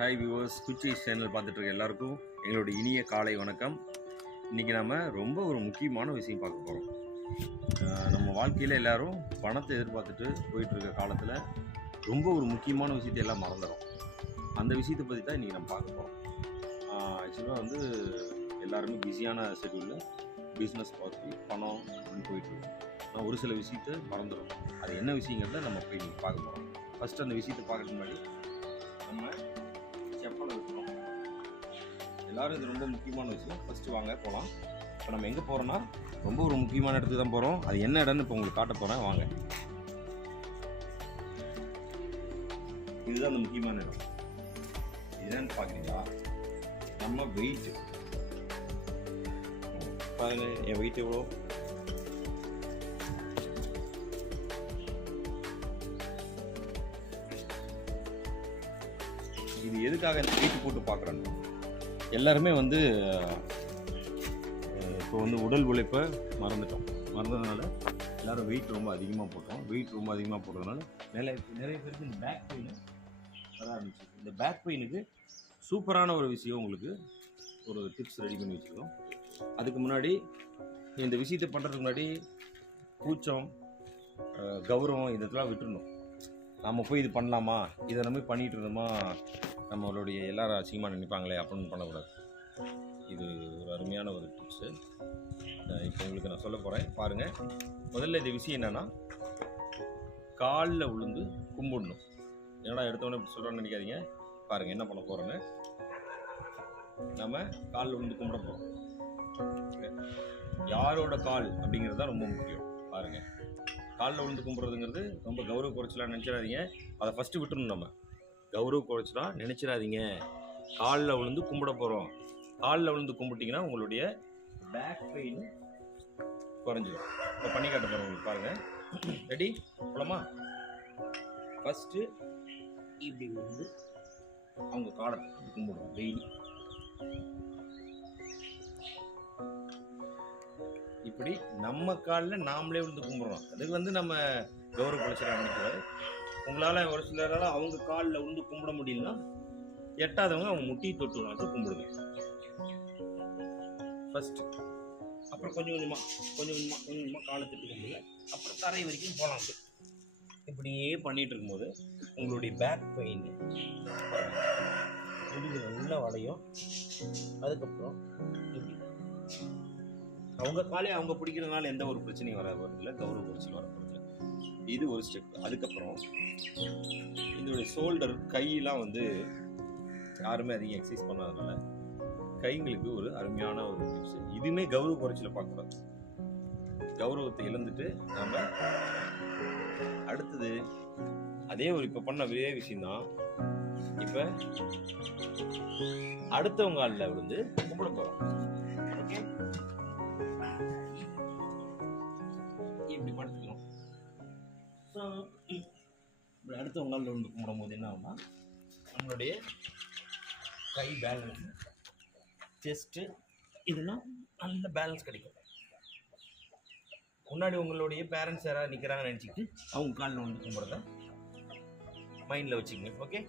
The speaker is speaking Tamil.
ஹாய் வியூவர்ஸ், குச்சி சேனல் பார்த்துட்டு இருக்க எல்லாருக்கும் எங்களோட இனிய காலை வணக்கம். இன்றைக்கி நம்ம ரொம்ப ஒரு முக்கியமான விஷயம் பார்க்க போகிறோம். நம்ம வாழ்க்கையில் எல்லோரும் பணத்தை எதிர்பார்த்துட்டு போயிட்டுருக்க காலத்தில் ரொம்ப ஒரு முக்கியமான விஷயத்தை எல்லாம் மறந்துடும். அந்த விஷயத்தை பற்றி தான் இன்றைக்கி நம்ம பார்க்க போகிறோம். ஆக்சுவலாக எல்லாருமே பிஸியான ஷெட்யூலில் பிஸ்னஸ் பார்த்து பணம் அப்படின்னு போயிட்டுருக்கோம். ஆனால் ஒரு சில விஷயத்தை மறந்துடும். அது என்ன விஷயங்கிறத நம்ம போய் இன்றைக்கி பார்க்க போகிறோம். ஃபஸ்ட்டு அந்த விஷயத்தை பார்க்கறதுக்கு முன்னாடி நம்ம செப்பல் இருக்கணும். எல்லோரும் இது ரொம்ப முக்கியமான விஷயம். ஃபஸ்ட்டு வாங்க போகலாம். இப்போ நம்ம எங்கே போகிறோன்னா ரொம்ப ஒரு முக்கியமான இடத்துக்கு தான் போகிறோம். அது என்ன இடம்னு இப்போ உங்களுக்கு காட்ட போகிறேன், வாங்க. இதுதான் அந்த முக்கியமான இடம். இதுதான் பார்க்குறீங்களா, நம்ம வெயிட்டு பாருங்க. என் வெயிட் எவ்வளோ? இது எதுக்காக இந்த வெயிட் போட்டு பார்க்குறேன்னு, எல்லாருமே இப்போ உடல் உழைப்பை மறந்ததுனால எல்லோரும் வெயிட் ரொம்ப அதிகமாக போட்டோம். வெயிட் ரொம்ப அதிகமாக போடுறதுனால நிறைய பேருக்கு இந்த பேக் பெயின் வர ஆரம்பிச்சு. இந்த பேக் பெயினுக்கு சூப்பரான ஒரு விஷயம், உங்களுக்கு ஒரு டிப்ஸ் ரெடி பண்ணி வச்சுருக்கோம். அதுக்கு முன்னாடி இந்த விஷயத்தை பண்ணுறதுக்கு முன்னாடி கூச்சம், கௌரவம் இதெல்லாம் விட்டுருணும். நம்ம போய் இது பண்ணலாமா, இதை நம்ம பண்ணிகிட்டு இருந்தோமா, நம்மளுடைய எல்லாரும் அசிங்கமாக நினைப்பாங்களே அப்படின்னு பண்ணக்கூடாது. இது ஒரு அருமையான ஒரு டிப்ஸு. இப்போ உங்களுக்கு நான் சொல்ல போகிறேன், பாருங்கள். முதல்ல இந்த விஷயம் என்னென்னா, காலில் விழுந்து கும்பிடணும். ஏன்னா எடுத்தவொடனே இப்படி சொல்கிறோன்னு நினைக்காதீங்க. பாருங்கள் என்ன பண்ண போகிறோன்னு. நம்ம காலில் விழுந்து கும்பிட போகிறோம். யாரோட கால் அப்படிங்கிறது தான் ரொம்ப முக்கியம். பாருங்கள், காலில் விழுந்து கும்பிட்றதுங்கிறது ரொம்ப கௌரவ குறைச்சலாக நினச்சிடாதீங்க. அதை ஃபஸ்ட்டு விட்டுணும். நம்ம கௌரவ குறைச்சலாக நினச்சிடாதீங்க. காலில் விழுந்து கும்பிட போகிறோம். காலில் விழுந்து கும்பிட்டிங்கன்னா உங்களுடைய பேக் பெயின் குறைஞ்சிடும். இப்போ பண்ணி காட்ட போகிறோம் உங்களுக்கு, பாருங்கள். ரெடி, போலாமா? ஃபஸ்ட்டு இப்படி விழுந்து அவங்க காலை கும்பிடுவோம் டெய்லி. இப்படி நம்ம காலில் நாமளே விழுந்து கும்பிட்றோம். அதுக்கு நம்ம கௌரவ குறைச்சலாக நினைக்கிறாரு. உங்களால் ஒரு சிலரால் அவங்க காலில் விழுந்து கும்பிட முடியலன்னா, எட்டாதவங்க அவங்க முட்டி தொட்டு வந்து கும்பிடுங்க ஃபஸ்ட்டு. அப்புறம் கொஞ்சம் கொஞ்சமாக காலை தட்டி கும்பிடுங்க. அப்புறம் தரை வரைக்கும் போகலாம். இப்படியே பண்ணிகிட்டு இருக்கும்போது உங்களுடைய பேக் பெயின் முதுகு நல்லா வளையும். அதுக்கப்புறம் இப்படி அவங்க காலே அவங்க பிடிக்கிறதுனால எந்த ஒரு பிரச்சனையும் வரதில்லை, கௌரவ குறைச்சல் வரப்போகிறது. இது ஒரு ஸ்டெப். அதுக்கப்புறம் இதோடைய ஷோல்டர், கையெல்லாம் யாருமே அதிகம் எக்ஸசைஸ் பண்ணாதனால கைங்களுக்கு ஒரு அருமையான ஒரு டிப்ஸ். இதுவுமே கௌரவ குறைச்சலை பார்க்கக்கூடாது. கௌரவத்தை இழந்துட்டு நம்ம அடுத்தது அதே ஒரு இப்போ பண்ண ஒரே விஷயம்தான். இப்போ அடுத்தவங்க காலில் விழுந்து கும்பிட போகிறோம். ஓகே, இப்படி படுத்துக்கிறோம். ஸோ இப்படி அடுத்தவங்க காலில் விழுந்து கும்பிடும் போது என்ன ஆகும்னா, நம்மளுடைய கை பேலன்ஸ், செஸ்ட்டு இதெல்லாம் நல்ல பேலன்ஸ் கிடைக்கும். முன்னாடி உங்களுடைய பேரண்ட்ஸ் யாராவது நிற்கிறாங்கன்னு நினச்சிக்கிட்டு அவங்க காலில் கும்பிட்றத மைண்டில் வச்சுக்கோங்க. ஓகே.